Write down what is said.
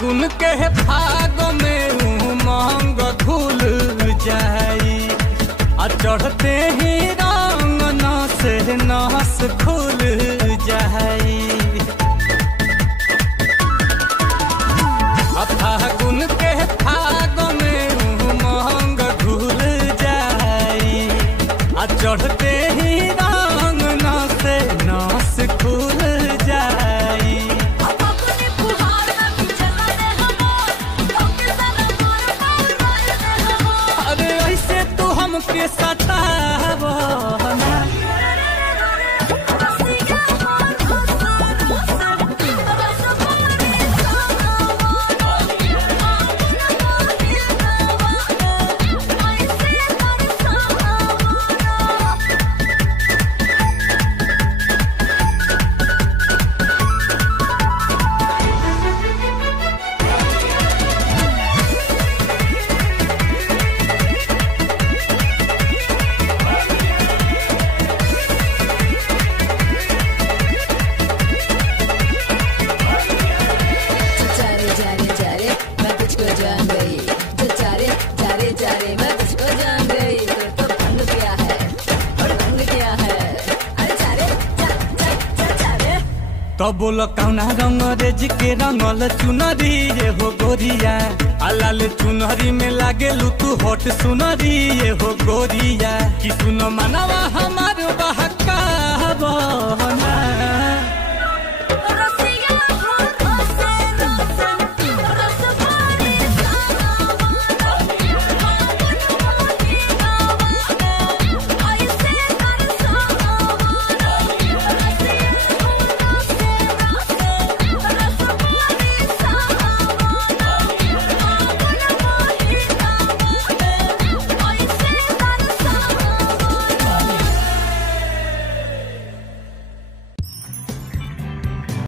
फागुन के फाग में उमंग घुल जाई आ चढ़ते ही रंग नस नस खुल जाई। फागुन के फाग में उमंग घुल जाई आ चढ़ते ही रंग नस नस खुल जाई। अरे ऐसे तू हमके सतावो ना। तो बोलो कौना रंग रेज के रंगल चुनरी ये हो गोरिया आ लाल चुनरी में लागे तू होट सुनरी ये हो गोरिया कि सुनो मनवा हमार बहका बहना।